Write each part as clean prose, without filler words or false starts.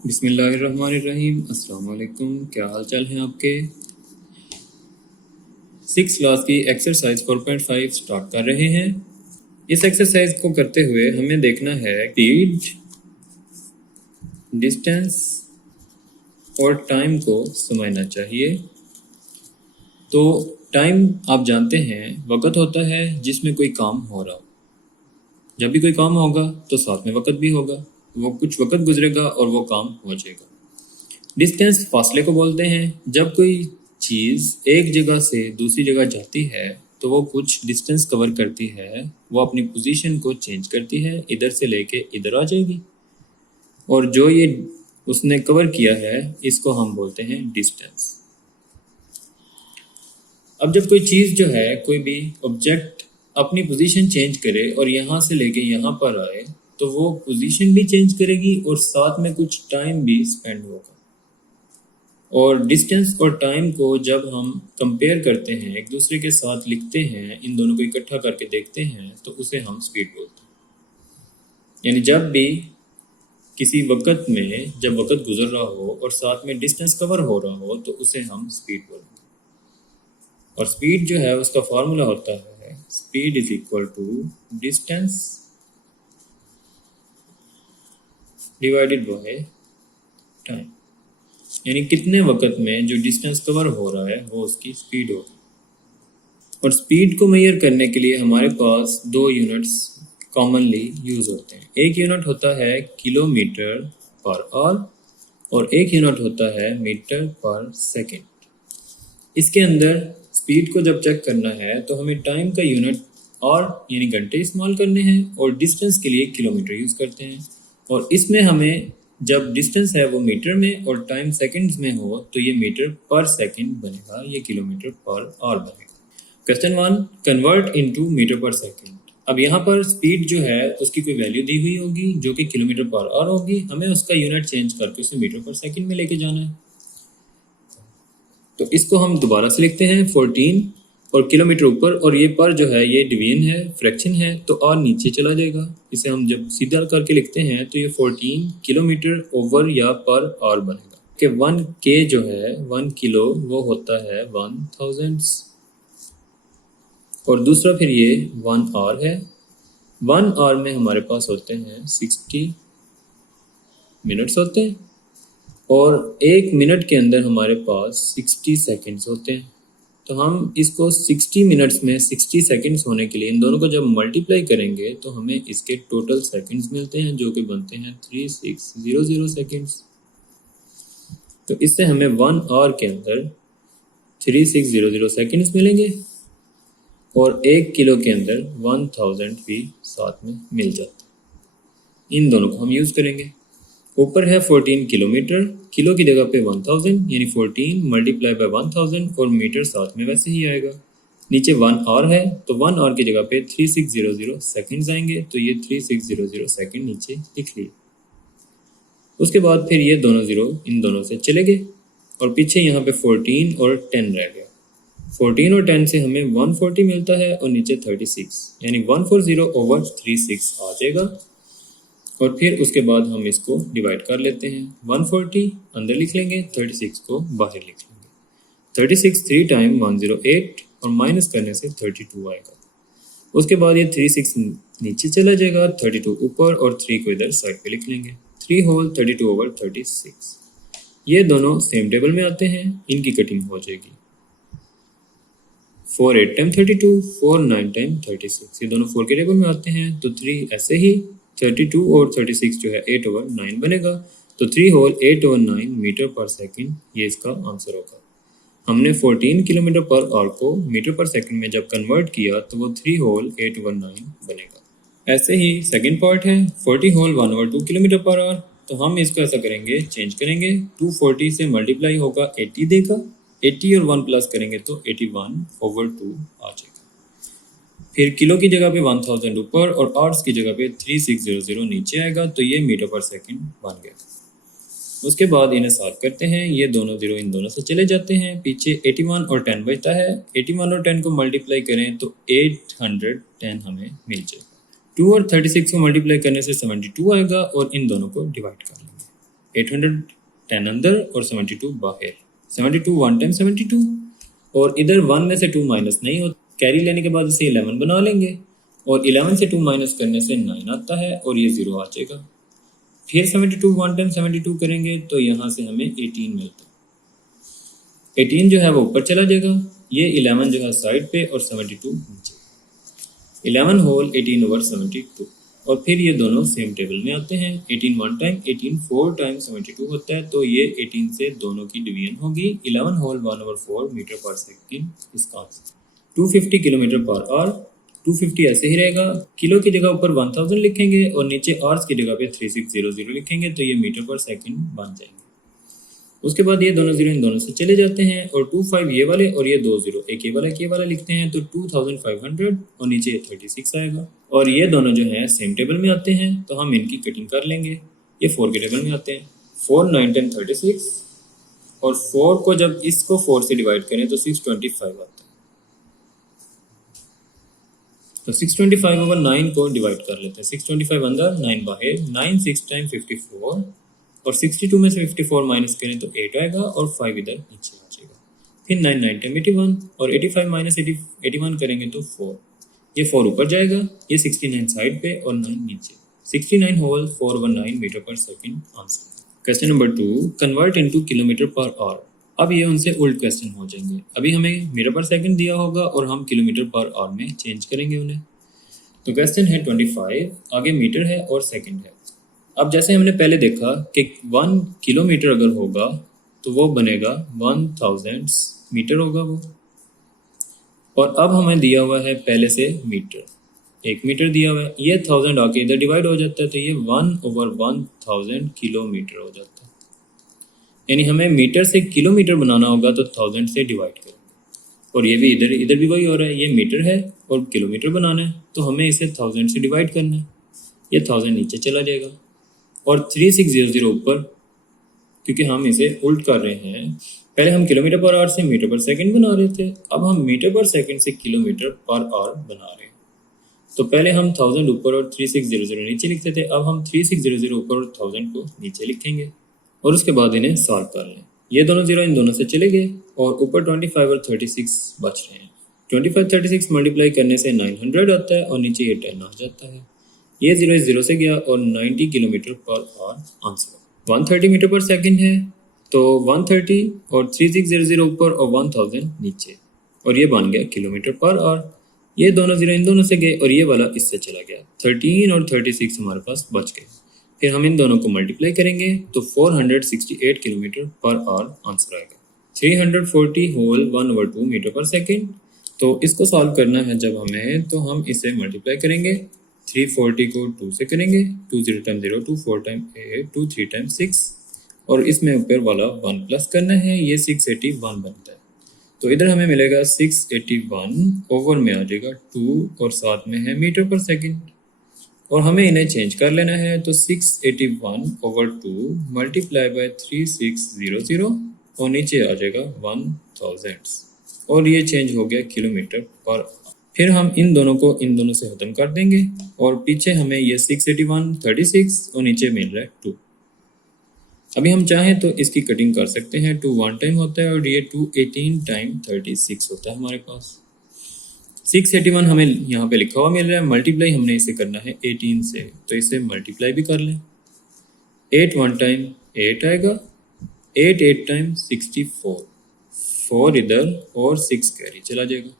बिस्मिल्लाहिर्रहमानिर्रहीम। अस्सलाम वालेकुम। क्या हाल चाल हैं आपके। 6 क्लास की एक्सरसाइज 4.5 स्टार्ट कर रहे हैं। इस एक्सरसाइज को करते हुए हमें देखना है स्पीड, डिस्टेंस और टाइम को समझना चाहिए। तो टाइम आप जानते हैं वक़्त होता है जिसमें कोई काम हो रहा हो। जब भी कोई काम होगा तो साथ में वक़्त भी होगा, वो कुछ वक़्त गुजरेगा और वो काम हो जाएगा। डिस्टेंस फासले को बोलते हैं। जब कोई चीज़ एक जगह से दूसरी जगह जाती है तो वो कुछ डिस्टेंस कवर करती है, वो अपनी पोजीशन को चेंज करती है, इधर से लेके इधर आ जाएगी और जो ये उसने कवर किया है इसको हम बोलते हैं डिस्टेंस। अब जब कोई चीज़ जो है, कोई भी ऑब्जेक्ट अपनी पोजीशन चेंज करे और यहाँ से लेके यहाँ पर आए तो वो पोजीशन भी चेंज करेगी और साथ में कुछ टाइम भी स्पेंड होगा। और डिस्टेंस और टाइम को जब हम कंपेयर करते हैं, एक दूसरे के साथ लिखते हैं, इन दोनों को इकट्ठा करके देखते हैं तो उसे हम स्पीड बोलते हैं। यानी जब भी किसी वक़्त में जब वक़्त गुजर रहा हो और साथ में डिस्टेंस कवर हो रहा हो तो उसे हम स्पीड बोलेंगे। और स्पीड जो है उसका फार्मूला होता है speed is equal to distance divided by time. यानी कितने वक़्त में जो डिस्टेंस कवर हो रहा है वो उसकी स्पीड होगी। और स्पीड को मेजर करने के लिए हमारे पास दो यूनिट्स कॉमनली यूज़ होते हैं। एक यूनिट होता है किलोमीटर पर आवर और एक यूनिट होता है मीटर पर सेकेंड। इसके अंदर स्पीड को जब चेक करना है तो हमें टाइम का यूनिट और यानी घंटे इस्तेमाल करने हैं और डिस्टेंस के लिए किलोमीटर यूज़ करते हैं। और इसमें हमें जब डिस्टेंस है वो मीटर में और टाइम सेकंड्स में हो तो ये मीटर पर सेकंड बनेगा, ये किलोमीटर पर आवर बनेगा। Question 1, convert into metre per second. अब यहाँ पर स्पीड जो है उसकी कोई वैल्यू दी हुई होगी जो कि किलोमीटर पर आवर होगी, हमें उसका यूनिट चेंज करके उसे मीटर पर सेकंड में लेके जाना है। तो इसको हम दोबारा से लिखते हैं 14 और किलोमीटर ऊपर और ये पर जो है ये डिवीजन है, फ्रैक्शन है, तो और नीचे चला जाएगा। इसे हम जब सीधा करके लिखते हैं तो ये 14 किलोमीटर ओवर या पर आवर बनेगा कि 1 के जो है 1 किलो वो होता है 1000 और दूसरा फिर ये 1 आवर है। 1 आवर में हमारे पास होते हैं 60 मिनट्स होते हैं और 1 मिनट के अंदर हमारे पास 60 सेकंड्स होते हैं। तो हम इसको 60 मिनट्स में 60 सेकंड्स होने के लिए इन दोनों को जब मल्टीप्लाई करेंगे तो हमें इसके टोटल सेकंड्स मिलते हैं जो कि बनते हैं 3600 सेकंड्स। तो इससे हमें 1 आवर के अंदर 3600 सेकंड्स मिलेंगे और 1 किलो के अंदर 1000 भी साथ में मिल जाता है। इन दोनों को हम यूज़ करेंगे। ऊपर है 14 किलोमीटर, किलो की जगह पे 1000 यानी 14 मल्टीप्लाई बाय 1000 और मीटर साथ में वैसे ही आएगा। नीचे 1 आवर है तो 1 आवर की जगह पे 3600 सेकंड्स आएंगे, तो ये 3600 सेकंड नीचे लिख लिए। उसके बाद फिर ये दोनों ज़ीरो इन दोनों से चले गए और पीछे यहाँ पे 14 और 10 रह गया। 14 और 10 से हमें 140 मिलता है और नीचे 36 यानी 140 ओवर 36 आ जाएगा। और फिर उसके बाद हम इसको डिवाइड कर लेते हैं। 140 अंदर लिख लेंगे, 36 को बाहर लिख लेंगे। 36 3 टाइम 108 और माइनस करने से 32 आएगा। उसके बाद ये 36 नीचे चला जाएगा, 32 ऊपर और 3 को इधर साइड पे लिख लेंगे। 3 होल 32 ओवर 36। ये दोनों सेम टेबल में आते हैं, इनकी कटिंग हो जाएगी। 4 8 टाइम 32, 4 9 टाइम 36, ये दोनों 4 के टेबल में आते हैं। तो 3 ऐसे ही 32 और 36 जो है 8 ओवर 9 बनेगा। तो 3 whole 8 over 9 metre per second ये इसका आंसर होगा। हमने 14 किलोमीटर पर आवर को मीटर पर सेकंड में जब कन्वर्ट किया तो वो 3 होल 8 ओवर 9 बनेगा। ऐसे ही सेकंड पार्ट है 40 whole 1 over 2 kilometre per hour. तो हम इसको ऐसा करेंगे, चेंज करेंगे। 240 से मल्टीप्लाई होगा 80 देगा, 80 और 1 प्लस करेंगे तो 81 ओवर 2 आ जाएगा। फिर किलो की जगह पे 1000 ऊपर और आवर्स की जगह पे 3600 नीचे आएगा, तो ये मीटर पर सेकंड बन गया। उसके बाद इन्हें सॉल्व करते हैं, ये दोनों जीरो इन दोनों से चले जाते हैं। पीछे 81 और 10 बचता है। 81 और 10 को मल्टीप्लाई करें तो 810 हमें मिल जाएगा। 2 और 36 को मल्टीप्लाई करने से 72 आएगा और इन दोनों को डिवाइड कर लेंगे। 810 अंदर और 72 बाहर। 72 1 टाइम 72, और इधर 1 में से 2 माइनस नहीं होता, कैरी लेने के बाद इसे 11 बना लेंगे, और 11 से 2 माइनस करने से 9 आता है और ये 0 आ जाएगा। फिर 72 1 टाइम 72 करेंगे तो यहाँ से हमें 18 मिलता है। 18 जो है वो ऊपर चला जाएगा, ये 11 जो है साइड पे और 72 नीचे। 11 होल 18 ओवर 72, और फिर ये दोनों सेम टेबल में आते हैं। 18 1 टाइम 18 4 टाइम 72 होता है, तो ये 18 से दोनों की डिवीजन होगी। 11 होल 1 ओवर 4 मीटर पर सेकेंड इसका आंसर। 250 किलोमीटर पर आवर, 250 ऐसे ही रहेगा, किलो की जगह ऊपर 1000 लिखेंगे और नीचे आवर्स की जगह पे 3600 लिखेंगे, तो ये मीटर पर सेकेंड बन जाएंगे। उसके बाद ये दोनों जीरो इन दोनों से चले जाते हैं, और 25 ये वाले और ये 2 जीरो, एक ये वाला लिखते हैं, तो 2500 और नीचे 36 आएगा। और ये दोनों जो हैं सेम टेबल में आते हैं, तो हम इनकी कटिंग कर लेंगे। ये 4 के टेबल में आते हैं। 4 9 10 36, और 4 को जब इसको 4 से डिवाइड करें तो 625 आता है। तो 625 ओवर 9 को डिवाइड कर लेते हैं। 625 अंदर 9 बाहर, 9 6 टाइम 54, और 62 में से 54 माइनस करें तो 8 आएगा, और 5 इधर नीचे आ जाएगा। फिर 9 9 टाइम 81, और 85 माइनस 81 करेंगे तो 4, ये 4 ऊपर जाएगा, ये 69 साइड पे और 9 नीचे। 69 होल 419 मीटर पर second answer. Question number 2, convert into kilometre per our. अब ये उनसे उल्ट क्वेश्चन हो जाएंगे। अभी हमें मीटर पर सेकंड दिया होगा और हम किलोमीटर पर आवर में चेंज करेंगे उन्हें। तो क्वेश्चन है 25, आगे मीटर है और सेकंड है। अब जैसे हमने पहले देखा कि 1 किलोमीटर अगर होगा तो वो बनेगा 1000 मीटर होगा वो, और अब हमें दिया हुआ है पहले से मीटर, 1 मीटर दिया हुआ है, ये 1000 आके इधर डिवाइड हो जाता है, तो ये 1 ओवर 1000 किलोमीटर हो जाता है। यानी हमें मीटर से किलोमीटर बनाना होगा तो 1000 से डिवाइड करेंगे, और ये भी इधर भी वही हो रहा है, ये मीटर है और किलोमीटर बनाना है, तो हमें इसे 1000 से डिवाइड करना है। ये 1000 नीचे चला जाएगा, और 3600 ऊपर, क्योंकि हम इसे उल्ट कर रहे हैं। पहले हम किलोमीटर पर आवर से मीटर पर सेकंड बना रहे थे, अब हम मीटर पर सेकंड से किलोमीटर पर आवर बना रहे हैं। तो पहले हम 1000 ऊपर और 3600 नीचे लिखते थे, अब हम 3600 ऊपर और 1000 को नीचे लिखेंगे, और उसके बाद इन्हें सॉल्व कर लें। ये दोनों जीरो इन दोनों से चले गए, और ऊपर 25 और 36 बच रहे हैं। 25 36 मल्टीप्लाई करने से 900 आता है, और नीचे ये 10 आ जाता है। ये जीरो इस जीरो से गया, और 90 kilometre per hour answer. 130 metre per second है, तो 130 और 3600 ऊपर और 1000 नीचे, और ये बन गया किलोमीटर पर आवर। ये दोनों जीरो इन दोनों से गए, और ये वाला इससे चला गया। 13 और 36 हमारे पास बच गए। फिर हम इन दोनों को मल्टीप्लाई करेंगे तो 468 किलोमीटर पर आवर आंसर आएगा। 340 होल 1 ओवर 2 मीटर पर सेकेंड। तो इसको सॉल्व करना है जब हमें, तो हम इसे मल्टीप्लाई करेंगे। 340 को 2 से करेंगे, 2 0 टाइम 0, 2 4 टाइम 8, 2 3 टाइम 6, और इसमें ऊपर वाला 1 प्लस करना है, ये 681 बनता है। तो इधर हमें मिलेगा 681, ओवर में आ जाएगा 2, और साथ में है मीटर पर सेकेंड, और हमें इन्हें चेंज कर लेना है। तो 681 ओवर 2 मल्टीप्लाई बाय 3600, और नीचे आ जाएगा 1000, और ये चेंज हो गया किलोमीटर पर। फिर हम इन दोनों को इन दोनों से खत्म कर देंगे, और पीछे हमें ये 681 36 और नीचे मिल रहा है 2। अभी हम चाहें तो इसकी कटिंग कर सकते हैं। 2 1 टाइम होता है, और ये 2 18 टाइम 36 होता है हमारे पास। 681 हमें यहाँ पे लिखा हुआ मिल रहा है, मल्टीप्लाई हमने इसे करना है 18 से, तो इसे मल्टीप्लाई भी कर लें। 8 1 टाइम 8 आएगा, 8 8 टाइम 64, 4 इधर और 6 कैरी चला जाएगा।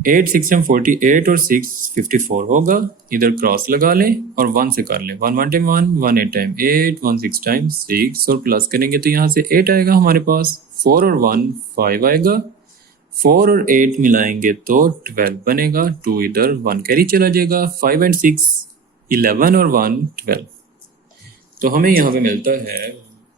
8 6 48 और 6 54 होगा, इधर क्रॉस लगा लें और 1 से कर लें। 1 1 टाइम 1, 1 8 टाइम 8, 1 6 टाइम 6, और प्लस करेंगे तो यहाँ से 8 आएगा हमारे पास। 4 और 1 5 आएगा, 4 और 8 मिलाएंगे तो 12 बनेगा। 2 इधर 1 कैरी चला जाएगा। 5 एंड 6 11 और 1 12, तो हमें यहाँ पे मिलता है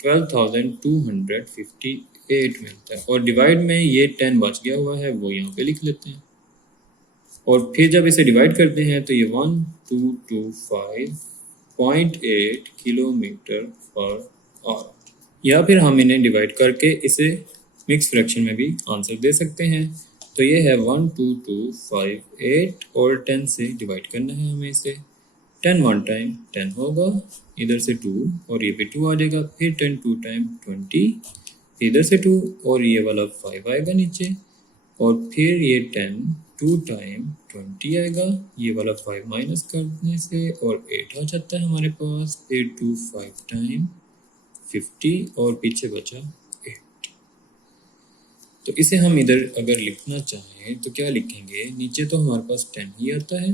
12,258 मिलता है, और डिवाइड में ये 10 बच गया हुआ है, वो यहाँ पे लिख लेते हैं। और फिर जब इसे डिवाइड करते हैं तो ये 1225.8 किलोमीटर पर आवर, या फिर हम इन्हें डिवाइड करके इसे मिक्स फ्रैक्शन में भी आंसर दे सकते हैं। तो ये है 12258, और 10 से डिवाइड करना है हमें इसे। 10 वन टाइम 10 होगा, इधर से 2 और ये भी 2 आ जाएगा, फिर 10 टू टाइम 20, इधर से 2 और ये वाला 5 आएगा नीचे, और फिर ये 10 2 टाइम 20 आएगा, ये वाला 5 माइनस करने से और 8 आ जाता है हमारे पास, फिर 2 5 टाइम 50 और पीछे बचा 8। तो इसे हम इधर अगर लिखना चाहें तो क्या लिखेंगे, नीचे तो हमारे पास 10 ही आता है,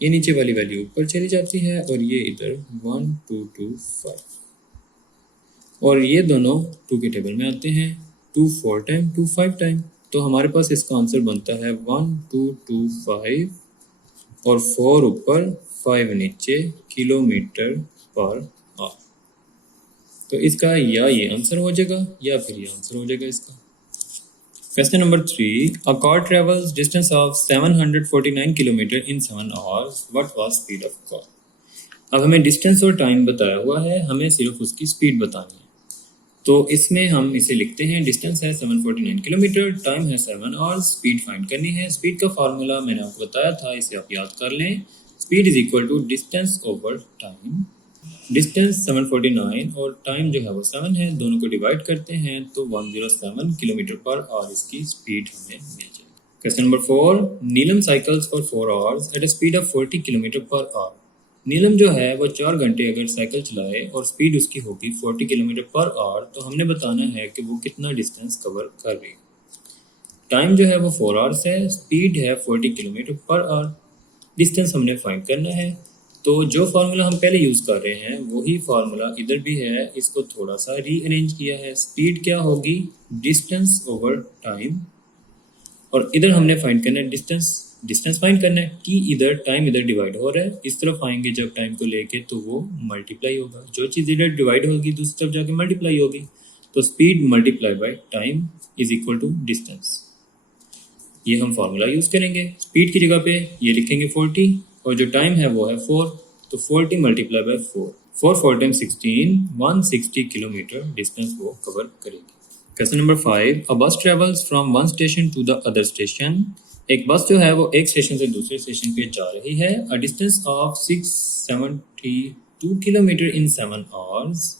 ये नीचे वाली वैल्यू ऊपर चली जाती है और ये इधर 1 2 2 5 और ये दोनों 2 के टेबल में आते हैं, 2 4 टाइम 2 5 टाइम। तो हमारे पास इसका आंसर बनता है 1 2 2 5 और 4 ऊपर 5 नीचे किलोमीटर पर आवर। तो इसका या ये आंसर हो जाएगा या फिर ये आंसर हो जाएगा इसका। Question number 3. A car travels distance of 749 kilometre in 7 hours. What was speed of car? अब हमें डिस्टेंस और टाइम बताया हुआ है, हमें सिर्फ उसकी स्पीड बतानी है। तो इसमें हम इसे लिखते हैं, डिस्टेंस है 749 किलोमीटर, टाइम है 7 आवर्स, स्पीड फाइंड करनी है। स्पीड का फार्मूला मैंने आपको बताया था, इसे आप याद कर लें। Speed is equal to distance over time. Distance 749 और टाइम जो है वो 7 है, दोनों को डिवाइड करते हैं तो 107 किलोमीटर पर आवर इसकी स्पीड हमें मिल जाएगी। Question number 4. Neelam cycles for 4 hours at a speed of 40 kilometre per hour. Neelam जो है वो 4 घंटे अगर साइकिल चलाए और स्पीड उसकी होगी 40 किलोमीटर पर आवर, तो हमने बताना है कि वो कितना डिस्टेंस कवर कर रही है। टाइम जो है वो 4 आवर्स है, स्पीड है 40 किलोमीटर पर आवर, डिस्टेंस हमने फाइंड करना है। तो जो फार्मूला हम पहले यूज़ कर रहे हैं वही फार्मूला इधर भी है, इसको थोड़ा सा रीअरेंज किया है। स्पीड क्या होगी, डिस्टेंस ओवर टाइम, और इधर हमने फाइंड करना है डिस्टेंस फाइंड करना है कि इधर टाइम इधर डिवाइड हो रहा है, इस तरफ आएंगे जब टाइम को लेके तो वो मल्टीप्लाई होगा, जो चीज़ इधर डिवाइड होगी दूसरी तरफ जाके मल्टीप्लाई होगी। तो speed multiply by time is equal to distance, ये हम फार्मूला यूज़ करेंगे। स्पीड की जगह पे ये लिखेंगे 40 और जो टाइम है वो है 4, तो 40 multiply by 4 4 time 16, 160 kilometre distance वो कवर करेगी। Question number 5. A bus travels from one station to the other station. एक बस जो है वो एक स्टेशन से दूसरे स्टेशन पे जा रही है। A distance of 672 kilometre in 7 hours.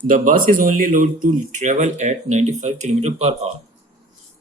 The bus is only allowed to travel at 95 kilometre per hour.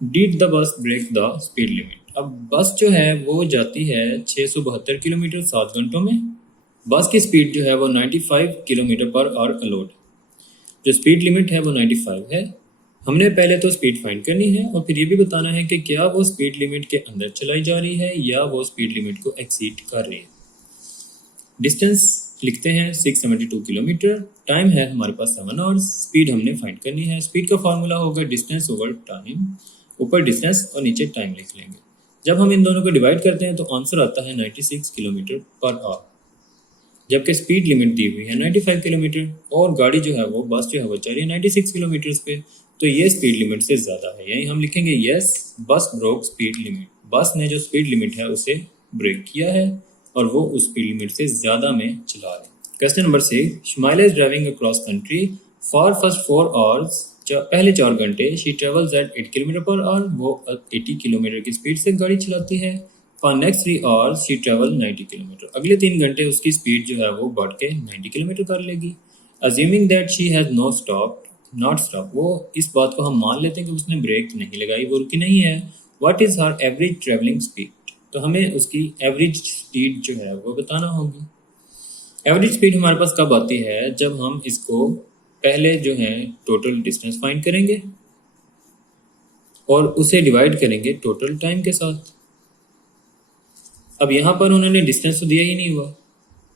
Did the bus break the speed limit. अब बस जो है वो जाती है 672 किलोमीटर 7 घंटों में। बस की स्पीड जो है वो 95 किलोमीटर पर आवर अलाउड। जो स्पीड लिमिट है वो 95 है। हमने पहले तो स्पीड फाइंड करनी है और फिर ये भी बताना है कि क्या वो स्पीड लिमिट के अंदर चलाई जा रही है या वो स्पीड लिमिट को एक्सीड कर रही है। डिस्टेंस लिखते हैं 672 किलोमीटर, टाइम है हमारे पास 7 आवर्स, स्पीड हमने फाइंड करनी है। स्पीड का फार्मूला होगा डिस्टेंस ओवर टाइम, ऊपर डिस्टेंस और नीचे टाइम लिख लेंगे। जब हम इन दोनों को डिवाइड करते हैं तो आंसर आता है 96 किलोमीटर पर आवर, जबकि स्पीड लिमिट दी हुई है 95 किलोमीटर और गाड़ी जो है वो बस जो है वो चल रही है 96 किलोमीटर पे, तो ये स्पीड लिमिट से ज़्यादा है। यही हम लिखेंगे यस बस ब्रोक स्पीड लिमिट। बस ने जो स्पीड लिमिट है उसे ब्रेक किया है और वो उस स्पीड लिमिट से ज़्यादा में चला रहे हैं। Question number 6. Shamaila is driving across country for first 4 hours. पहले 4 घंटे she travels at 8 kilometre per hour, वो 80 किलोमीटर की स्पीड से गाड़ी चलाती है। For next 3 hours she travel 90 kilometre. अगले 3 घंटे उसकी स्पीड जो है वो बढ़ के 90 किलोमीटर कर लेगी। Assuming that she has not stop, वो इस बात को हम मान लेते हैं कि उसने ब्रेक नहीं लगाई, वो रुकी नहीं है। What is her average travelling speed, तो हमें उसकी एवरेज स्पीड जो है वो बताना होगी। एवरेज स्पीड हमारे पास कब आती है, जब हम इसको पहले जो है टोटल डिस्टेंस फाइंड करेंगे और उसे डिवाइड करेंगे टोटल टाइम के साथ। अब यहाँ पर उन्होंने डिस्टेंस तो दिया ही नहीं हुआ,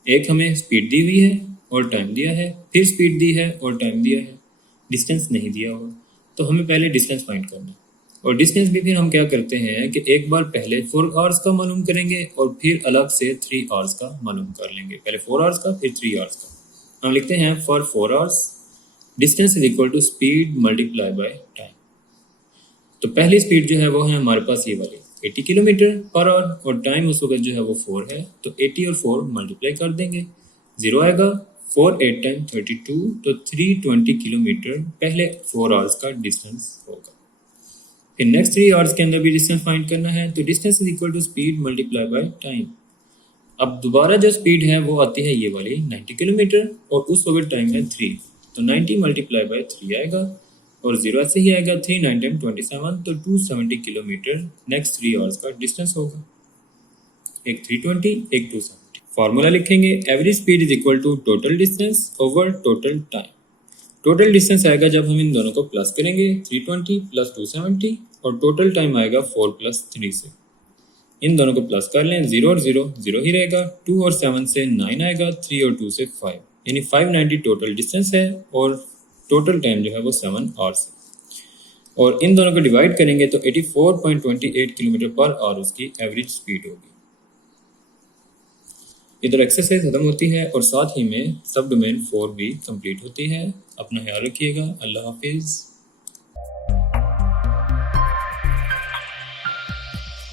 एक हमें स्पीड दी हुई है और टाइम दिया है, फिर स्पीड दी है और टाइम दिया है, डिस्टेंस नहीं दिया हुआ। तो हमें पहले डिस्टेंस फाइंड करना है और डिस्टेंस भी फिर हम क्या करते हैं कि एक बार पहले 4 आवर्स का मालूम करेंगे और फिर अलग से 3 आवर्स का मालूम कर लेंगे। पहले 4 आवर्स का फिर 3 आवर्स का। हम लिखते हैं for 4 hours distance is equal to speed multiply by time. तो पहली स्पीड जो है वो है हमारे पास ये वाली 80 किलोमीटर पर आवर और टाइम उस वक्त जो है वो 4 है, तो 80 और 4 मल्टीप्लाई कर देंगे, 0 आएगा। 4 8 टाइम 32, तो 320 किलोमीटर पहले 4 आवर्स का डिस्टेंस होगा। फिर नेक्स्ट 3 आवर्स के अंदर भी डिस्टेंस फाइंड करना है, तो distance is equal to speed multiply by time. अब दोबारा जो स्पीड है वो आती है ये वाली 90 किलोमीटर और उस वक्त टाइम है 3, तो 90 मल्टीप्लाई बाय 3 आएगा और 0 ऐसे ही आएगा। 3 9 टाइम 27, तो 270 किलोमीटर नेक्स्ट 3 आवर्स का डिस्टेंस होगा। एक 320, एक 270। फॉर्मूला लिखेंगे, average speed is equal to total distance over total time. Total distance आएगा जब हम इन दोनों को प्लस करेंगे, 320 प्लस 270, और टोटल टाइम आएगा 4 प्लस 3 से। इन दोनों को प्लस कर लें, 0 और 0 0 ही रहेगा, 2 और 7 से 9 आएगा, 3 और 2 से 5, यानी 590 टोटल डिस्टेंस है और टोटल टाइम जो है वो 7 आवर्स है। और इन दोनों को डिवाइड करेंगे तो 84.28 किलोमीटर पर आवर उसकी एवरेज स्पीड होगी। इधर एक्सरसाइज खत्म होती है और साथ ही में सब डोमेन 4 भी कंप्लीट होती है। अपना ख्याल रखिएगा। अल्लाह हाफिज़।